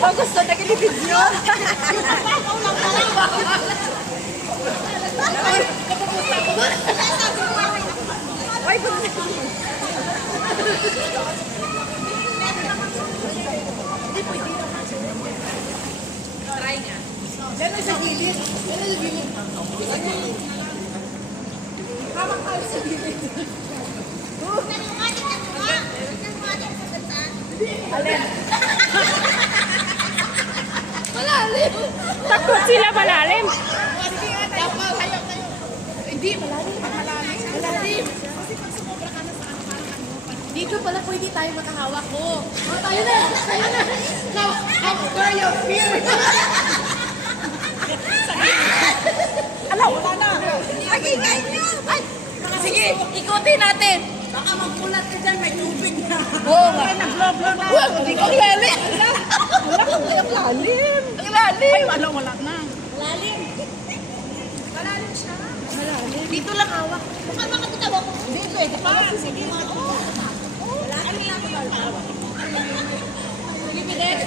Oh, gusto na kilibid yun. Ay, try nga. Yan sa gilid. Yan sa gilid. Hawak tayo sa gilid. Alin? Malalim. Takot sila malalim. Hindi, malalim. Malalim. Kasi pag sumobra ka na sa ano, parang ano. Dito pala pwede tayo makahawak ko. Oh, tayo na. Tayo na. Now, outdoor your fear. Ala, wala na. Agingay niyo. Ay, sige, ikutin natin. Baka magpulat ka dyan, may tubig na. Oo nga. Nag-blow na. Hindi ko lalim. Ang lalim. Ang lalim. Ay, wala na. Malalim. Malalim siya. Malalim. Dito lang hawak. Baka makatutawa ko. Hindi, pwede pa. Sige. Wala. Ano lang ako hawak? Sige, Pilet.